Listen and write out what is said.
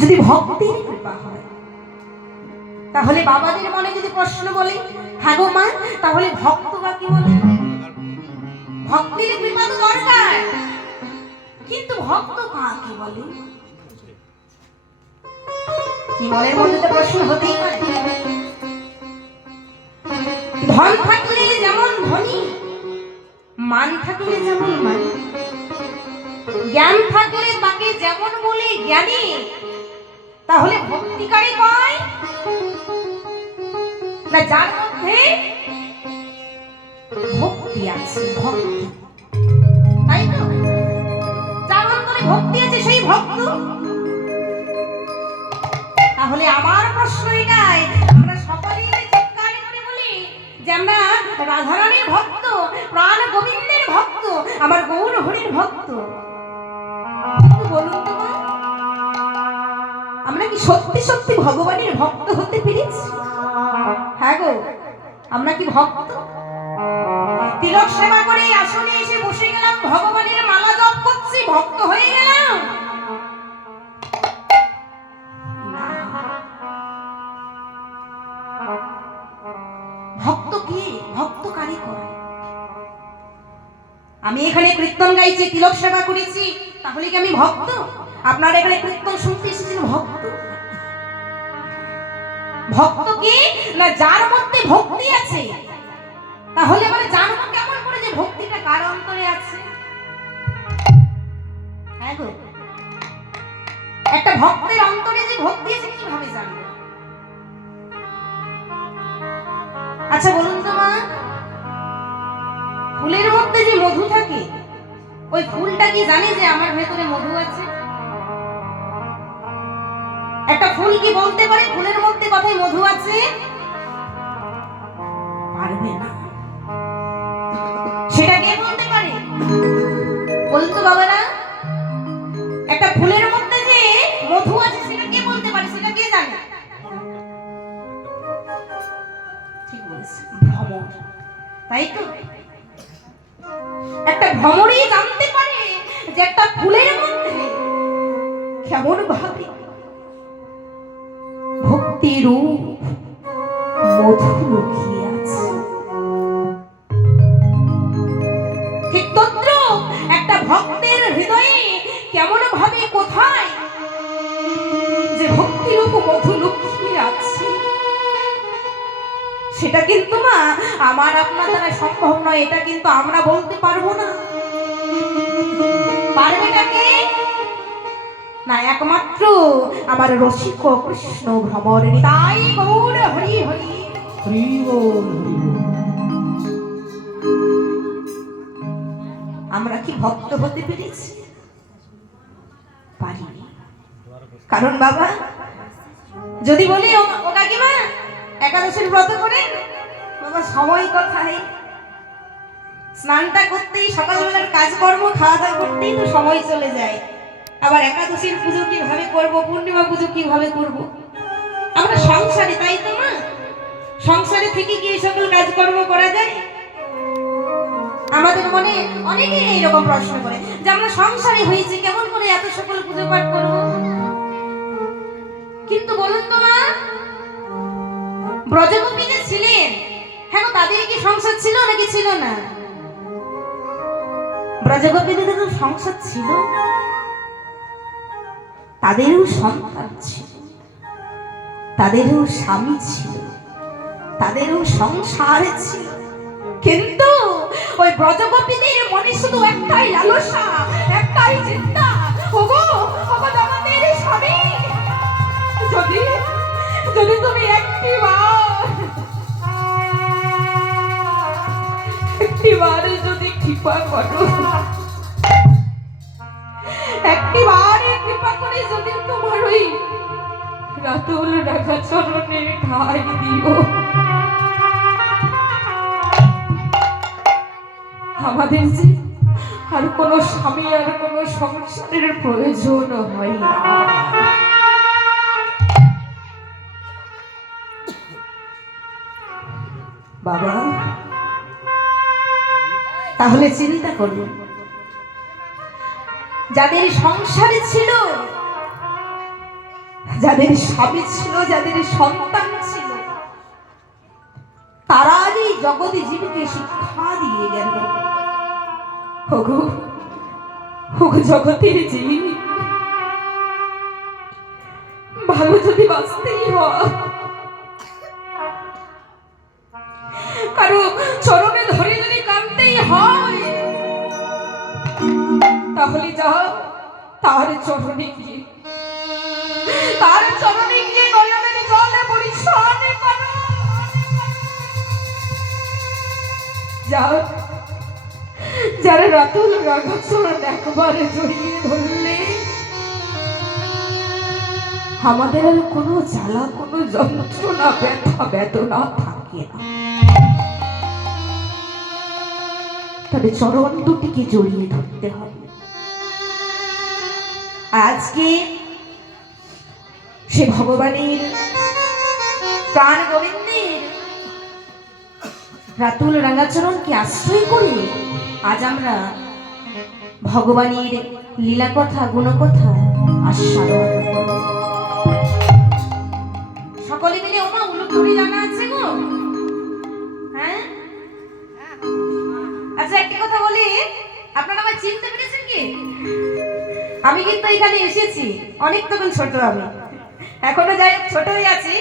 যদি ভক্তির কৃপা হয়, তাহলে বাবাদের মনে যদি প্রশ্ন বলে হ্যাঁ গো মা, তাহলে ভক্ত বা কি বলে? ভক্তির কৃপা তো দরকার, কিন্তু ভক্ত কাকে বলে? কি মনের মধ্যে তো প্রশ্ন হতেই পারে। ধন থাকলে যেমন ধনী, মান থাকলে যেমন মানি। জ্ঞান থাকলে তাকে যেমন বলে জ্ঞানী তাহলে ভক্তিকারী কয়? না, যার মধ্যে ভক্তি আছে, ভক্তি। তাই তো? যার অন্তরে ভক্তি আছে, সেই ভক্ত। তাহলে আমার প্রশ্ন এটাই, আমরা সকলেই চিৎকার করে বলি যে আমরা রাধারানীর ভক্ত, প্রাণ গোবিন্দের ভক্ত, আমার গৌর হরির ভক্ত। আমরা কি সত্যি সত্যি ভগবানের ভক্ত হতে পেরেছি? হ্যাঁ গো, আমরা কি ভক্ত? তিলক সেবা করে আসনে এসে বসে গেলাম, ভগবানের মালা জপ করছি, ভক্ত আমি এখানে কীর্তন গাইছি, তিলক সেবা করেছি, তাহলে কি আমি ভক্ত? আপনারা এখানে কীর্তন শুনতে এসেছেন ভক্ত? ভক্ত কি? না, যার মধ্যে ভক্তি আছে। তাহলে মানে জানব কেমন করে যে ভক্তিটা কার অন্তরে আছে? হ্যাঁ গো। একটা ভক্তের অন্তরে যে ভক্তি আছে, কীভাবে জানব? আচ্ছা বলুন মধ্যে যে মধু থাকে, ওই ফুলটা কি জানে যে আমার ভেতরে মধু আছে? একটা ফুল কি বলতে পারে? ফুলের মধ্যে কথায় মধু আছে? পারবে না। সেটা কে বলতে পারে? বাবারা, একটা ফুলের মধ্যে যে মধু আছে, সেটা কে বলতে পারে? সেটা কে জানে? ঠিক বলেছে, ভ্রমর। তাই তো? একটা জানতে পারে যে একটা ফুলের মধ্যে কেমন ভাবে ভক্তি রূপ মধু লুকিয়ে আছে। ঠিক তদ্রূপ একটা ভক্তের হৃদয়ে কেমন ভাবে কোথায় যে ভক্তি রূপ মধু লুকিয়ে আছে। সেটা কিন্তু মা, আমার আপনার দ্বারা সম্ভব নয়, এটা কিন্তু আমরা বলতে পারব না। পারবেটাকে না একমাত্র আমার রসিক কৃষ্ণ ভ্রমর তাই গৌর হরি হরি। হরি আমরা কি ভক্ত হতে পেরেছি? পারিনি কারণ বাবা যদি বলি ও ও কাকিমা একাদশীর ব্রত করে বাবা সময় কোথায় স্নানটা করতেই, সকালবেলার কাজকর্ম খাওয়া দাওয়া করতেই তো সময় চলে যায়। আবার একাদশীর পুজো কীভাবে করব, পূর্ণিমা পুজো কীভাবে করব? আমরা সংসারে, তাই তো না সংসারে থেকে কি এই সকল কাজকর্ম করা যায়? আমাদের মনে অনেকেই এইরকম প্রশ্ন করে যে আমরা সংসারে হয়েছি, কেমন করে এত সকল পুজো পাঠ করব? কিন্তু বলুন তো মা ব্রজগোপী যে ছিলেন। হ্যাঁ তাদের কি সংসার ছিল নাকি ছিল না? ব্রজগোপীদের তো সংসার ছিল তাদেরও সন্তান ছিল তাদেরও স্বামী ছিল তাদেরও সংসার ছিল কিন্তু ওই ব্রজগোপীদের মনে শুধু একটাই লালসা একটাই চিন্তা, ওগো ওগো আমাদের স্বামী, যদি যদি তুমি একটি বার কৃপা করো। একটি বার কৃপা করে যদি তোমার ওই রাতুল রাখা চরণের ঠাই দিও। আমাদের যে আর কোনো স্বামী আর কোনো সংসারের প্রয়োজন হয় না। বাবা তাহলে চিন্তা করুন। যাদের সংসারে ছিল, যাদের স্বামী ছিল, যাদের সন্তান ছিল, তারা এই জগতে জীবকে শিক্ষা দিয়ে গেল। হগু হগু জগতের জীব। ভালো যদি বাঁচতেই হয়। কারও চরণে ধরে তাহলে যা তার চরণে গিয়ে। তার চরণে গিয়ে নয়নের জলে পরিচ্ছন্ন করো। যাও, যারা রাতুল রাগাচরণ একবারে জড়িয়ে ধরলে, আমাদের আর কোনো জ্বালা, কোনো যন্ত্রণা, ব্যথা, বেদনা থাকে না। তবে চরণ দুটিকে জড়িয়ে ধরতে হবে। আজকে সে ভগবানের প্রাণ গোবিন্দের রাতুল রাঙাচরণকে আশ্রয় করে আজ আমরা ভগবানের লীলা কথা গুণকথা আস্বাদন। সকলে মিলে ওমা উলুটুরি জানা আছে গো? হ্যাঁ? আচ্ছা একটা কথা বলি। আপনারা আমায় চিনতে পেরেছেন কি? আমি কিন্তু এখানে এসেছি অনেক তখন ছোট আমি। এখনও যাই ছোটই আছি।